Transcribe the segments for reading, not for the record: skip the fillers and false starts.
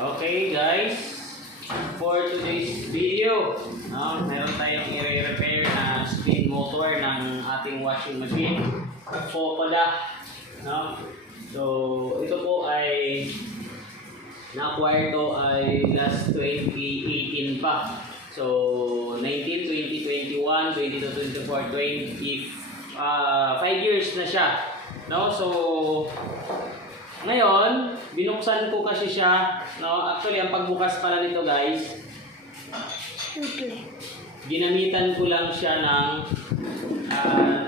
Okay guys, for today's video, meron tayong i-repair na spin motor ng ating washing machine. So pala, so ito po ay na-acquire to ay last 2018 pa. So 19, 20, 21, 22, 24, 5 years na siya. So ngayon, binuksan ko kasi siya, Actually, ang pagbukas pala nito, guys, ginamitan ko lang siya ng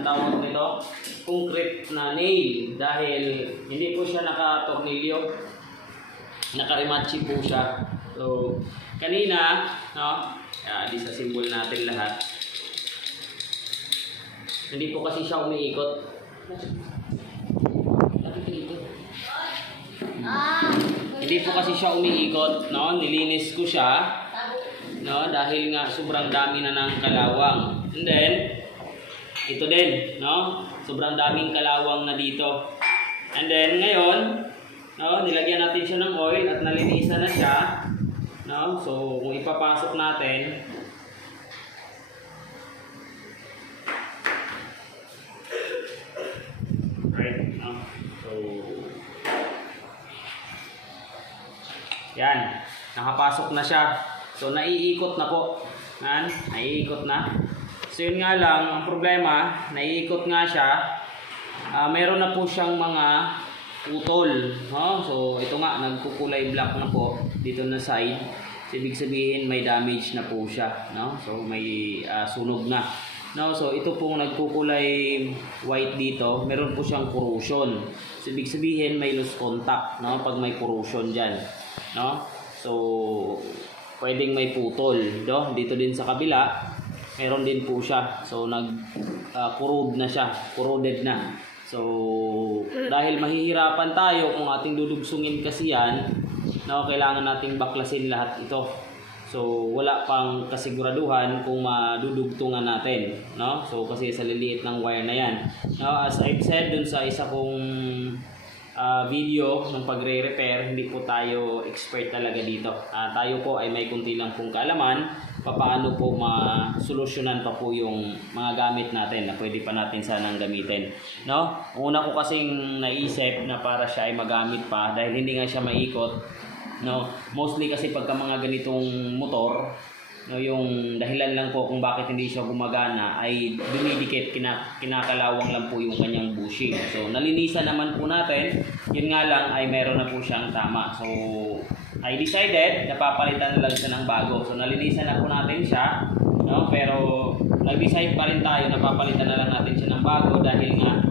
tawag nito, concrete na nail dahil hindi po siya naka-tornilyo, naka-remachi po siya. So, kanina, disassemble natin lahat. Hindi po kasi siya umiikot. Hindi po kasi siya umiikot, nilinis ko siya, dahil nga sobrang dami na ng kalawang. And then, ito din, sobrang daming kalawang na dito. And then, ngayon, nilagyan natin siya ng oil at nalinisan na siya. So, kung ipapasok natin, yan, nakapasok na siya. So, naiikot na po. Naiikot na. So, yun nga lang, ang problema, naiikot nga siya. Meron na po siyang mga putol. So, ito nga, nagkukulay black na po dito na side. So, ibig sabihin, may damage na po siya. So, may sunog na. So, ito pong nagkukulay white dito, meron po siyang corrosion. So, ibig sabihin, may loose contact, pag may corrosion dyan. So, pwedeng may putol. Dito din sa kabila, meron din po siya. So, corrode na siya. Corroded na. So, dahil mahihirapan tayo kung ating dudugsungin kasi yan, kailangan nating baklasin lahat ito. So, wala pang kasiguraduhan kung madudugtungan natin. So, kasi sa liliit ng wire na yan. As I've said dun sa isa kong video ng pagre-repair, hindi po tayo expert talaga dito. Tayo po ay may kunti lang pong kaalaman paano po masolusyonan pa po yung mga gamit natin na pwede pa natin sanang gamitin. Una ko kasing naisip na para siya ay magamit pa dahil hindi nga siya maikot. Mostly kasi pagka mga ganitong motor, yung dahilan lang po kung bakit hindi siya gumagana ay dumidikit, kinakalawang lang po yung kanyang bushing. So, nalinisan naman po natin. Yun nga lang ay meron na po siyang tama. So, I decided na papalitan na lang siya ng bago. So, nalinisan na po natin siya. Pero, nag-decide pa rin tayo na papalitan na lang natin siya ng bago dahil nga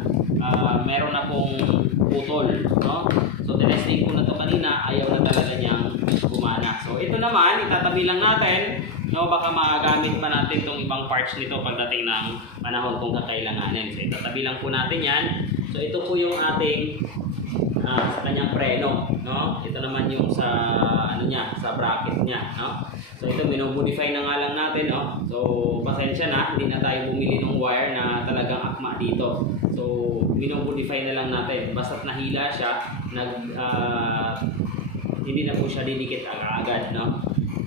meron na pong putol. So, tinesting ko na to kanina, ayaw na talaga niyang gumana. So, ito naman, itatabi lang natin. Baka magamit pa natin itong ibang parts nito pagdating ng panahon kung kakailanganin. So, itatabi lang po natin yan. So, ito po yung ating sa kanyang preno. Ito naman yung sa sa bracket niya. So, ito minumodify na nga lang natin. So, pasensya na, hindi na tayo bumili ng wire na talagang akma dito. So, minumodify na lang natin. Basta't nahila siya, hindi na po siya didikit agad.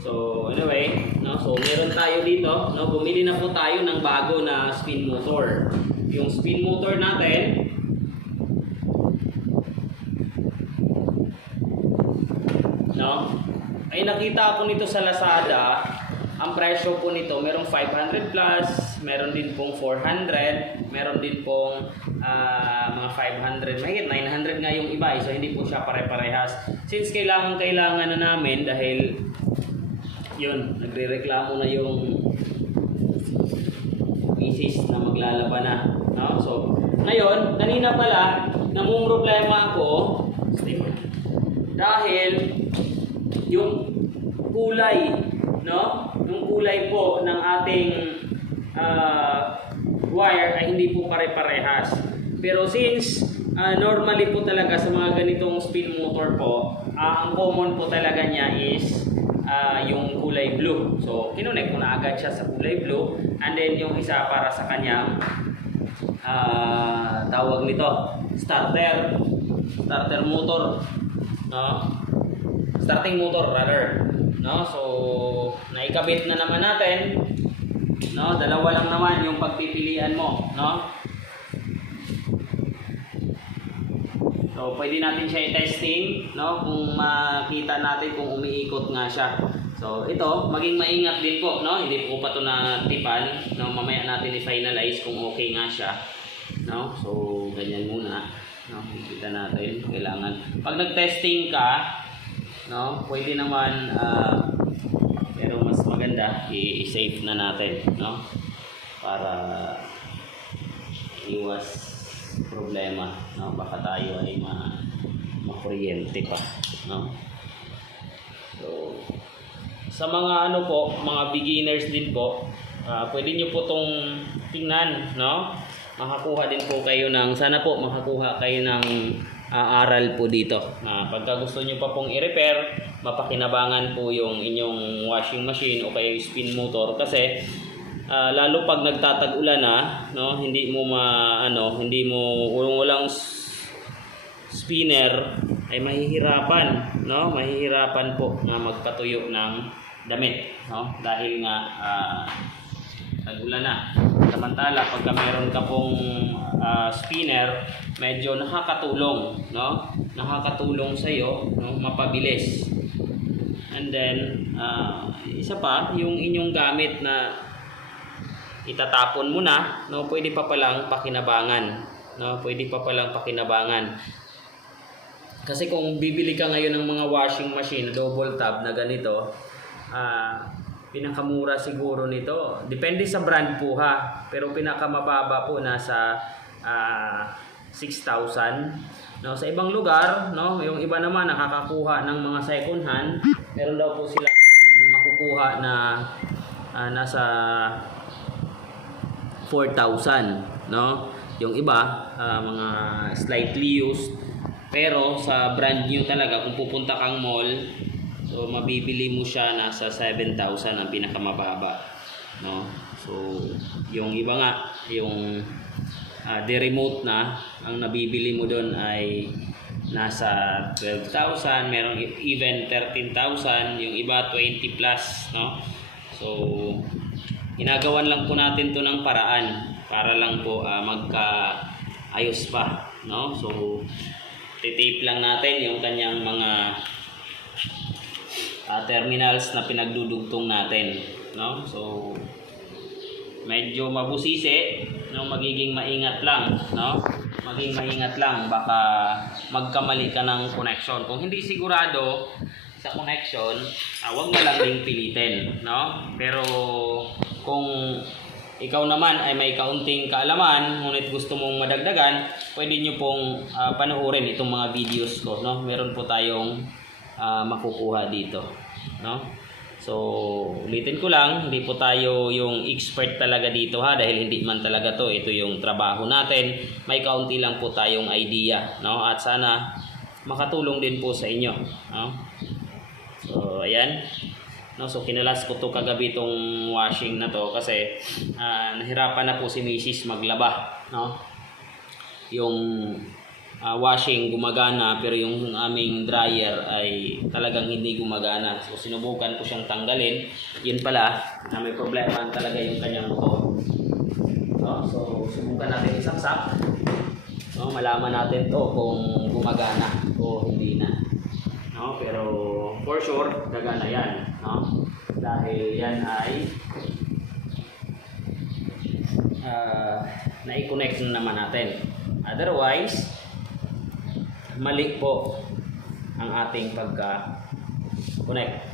So, anyway, so meron tayo dito, bumili na po tayo ng bago na spin motor. Yung spin motor natin, ay nakita ko nito sa Lazada. Ang presyo po nito, merong 500 plus, meron din pong 400, meron din pong mga 500, mahigit 900 nga yung iba. So, hindi po siya pare-parehas. Since kailangan na namin dahil yun, nagre-reklamo na yung misis na maglalaba na. So, ngayon, kanina pala, namumroblema ako dahil yung kulay, yung kulay po ng ating wire ay hindi po pare-parehas. Pero since normally po talaga sa mga ganitong spin motor po, ang common po talaga niya is yung kulay blue. So, kinunek ko na agad siya sa kulay blue. And then, yung isa para sa kanyang tawag nito, starter motor. starting motor rather, no? So naikabit na naman natin, no? Dalawa lang naman yung pagpipilian mo, no? So pwede natin siya i-testing, no? Kung makita natin kung umiikot nga siya. So ito, maging maingat din po, no? Hindi po pa ito na tipan, no? Mamaya natin i-finalize kung okay nga siya, no? So ganyan muna, no? Kita natin, kailangan pag nag-testing ka, no? Pwede naman pero mas maganda i-save na natin, no? Para iwas problema, no? Baka tayo ay makuryente pa, no? So sa mga ano po, mga beginners din po, pwede nyo po tong tingnan, no? Makakuha din po kayo ng, sana po makakuha kayo ng aral po dito. Pagka gusto nyo pa pong i-repair, mapakinabangan po yung inyong washing machine o kaya yung spin motor, kasi lalo pag nagtatag-ulan na, no, hindi mo hindi mo walang spinner ay mahihirapan, no? Mahihirapan po na magpatuyo ng damit, no? Dahil nga tag-ulan na. Samantala pagka meron ka pong spinner, medyo nakakatulong, no? Nakakatulong sa iyo, no? Mapabilis. And then isa pa, yung inyong gamit na itatapon mo na, no? Pwede pa palang pakinabangan, no? Pwede pa palang pakinabangan. Kasi kung bibili ka ngayon ng mga washing machine double tab na ganito, pinakamura siguro nito, depende sa brand po ha, pero pinakamababa po nasa 6,000, no? Sa ibang lugar, no, yung iba naman nakakakuha ng mga second hand, meron daw po silang makukuha na nasa 4,000, no? Yung iba mga slightly used, pero sa brand new talaga, kung pupunta kang mall, so mabibili mo siya nasa 7,000 ang pinakamababa, no? So yung iba nga, yung the remote na, ang nabibili mo doon ay nasa 12,000, merong even 13,000, yung iba 20 plus, no? So ginagawan lang po natin to ng paraan para lang po magkaayos pa, no? So titape lang natin yung kanyang mga terminals na pinagdudugtong natin, no? So medyo mabusisi, no? Magiging maingat lang, no? Maging maingat lang, baka magkamali ka ng connection. Kung hindi sigurado sa connection, wag na lang ding pilitin, no? Pero kung ikaw naman ay may kaunting kaalaman, ngunit gusto mong madagdagan, pwede nyo pong panoorin itong mga videos ko, no? Meron po tayong makukuha dito, no? So ulitin ko lang, hindi po tayo yung expert talaga dito ha, dahil hindi man talaga to, ito yung trabaho natin. May kaunti lang po tayong idea, no? At sana makatulong din po sa inyo, no? So ayan, no? So kinalas ko to kagabi tong washing na to kasi nahirapan na po si Mrs. maglaba, no? Yung washing gumagana, pero yung aming dryer ay talagang hindi gumagana. So sinubukan ko siyang tanggalin. Yun pala, may problema talaga yung kanyang motor, no? So subukan natin isaksak, no? Malaman natin to kung gumagana o hindi na, no? Pero for sure gagana yan, no? Dahil yan ay na-connect na naman natin. Otherwise mali po ang ating pagka-connect.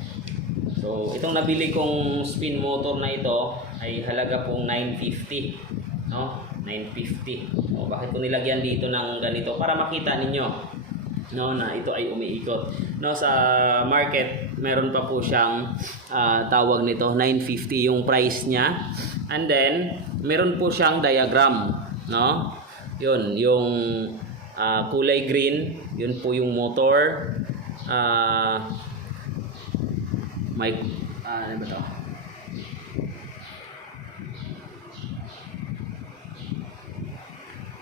So itong nabili kong spin motor na ito ay halaga pong 950, no? 950. O bakit ko nilagyan dito ng ganito? Para makita ninyo, no, na ito ay umiikot, no? Sa market meron pa po siyang tawag nito 950 yung price niya, and then meron po siyang diagram, no? Yun yung kulay green, yun po yung motor. May ano ba to?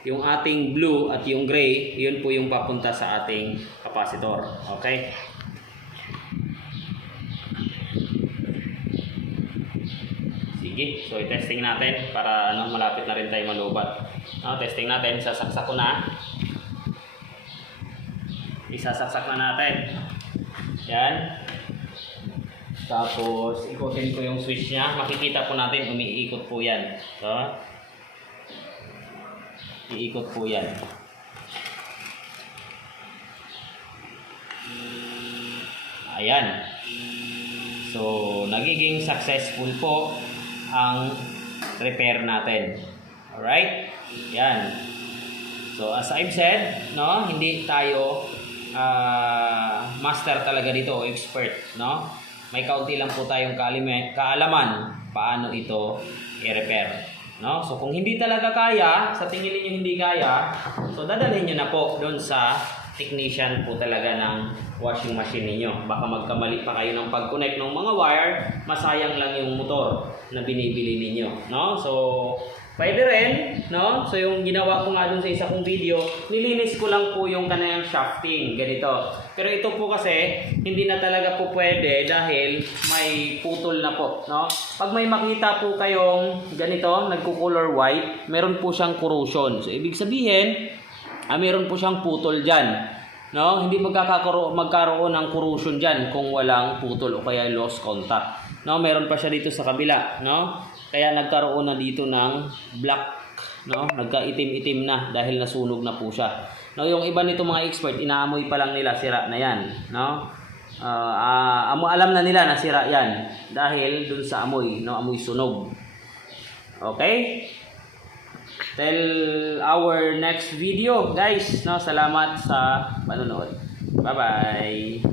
Yung ating blue at yung gray, yun po yung papunta sa ating capacitor. Okay? Sige, so i-testing natin para malapit na rin tayo malubat. Testing natin, sasaksak ko na. Isasaksak na natin. Yan. Tapos, ikutin ko yung switch niya. Makikita po natin, umiikot po yan. So, iikot po yan. Ayan. So, nagiging successful po ang repair natin. Alright? Yan. So, as I've said, no, hindi tayo master talaga dito o expert, no? May kaunti lang po tayong kaalaman paano ito i-repair, no? So kung hindi talaga kaya, sa tingin niyo hindi kaya, so dadalhin niyo na po doon sa technician po talaga ng washing machine ninyo. Baka magkamali pa kayo ng pag-connect ng mga wire, masayang lang yung motor na binibili ninyo, no? So pwede rin, no? So yung ginawa ko nga dun sa isa kong video, nilinis ko lang po yung kanayang shafting, ganito. Pero ito po kasi, hindi na talaga po pwede dahil may putol na po, no? Pag may makita po kayong ganito, nagko-color white, meron po siyang corrosion. So ibig sabihin, meron po siyang putol dyan, no? Hindi magkaroon ng corrosion dyan kung walang putol o kaya lost contact. No, meron pa siya dito sa kabila, no? Kaya nagkaroon na dito ng black, no? Nagka-itim-itim na dahil nasunog na po siya. No, yung iba nito mga expert, inaamoy pa lang nila, sira na yan, no? Alam na nila na sira yan dahil dun sa amoy, no? Amoy sunog. Okay? Till our next video, guys, no? Salamat sa panonood. Bye-bye.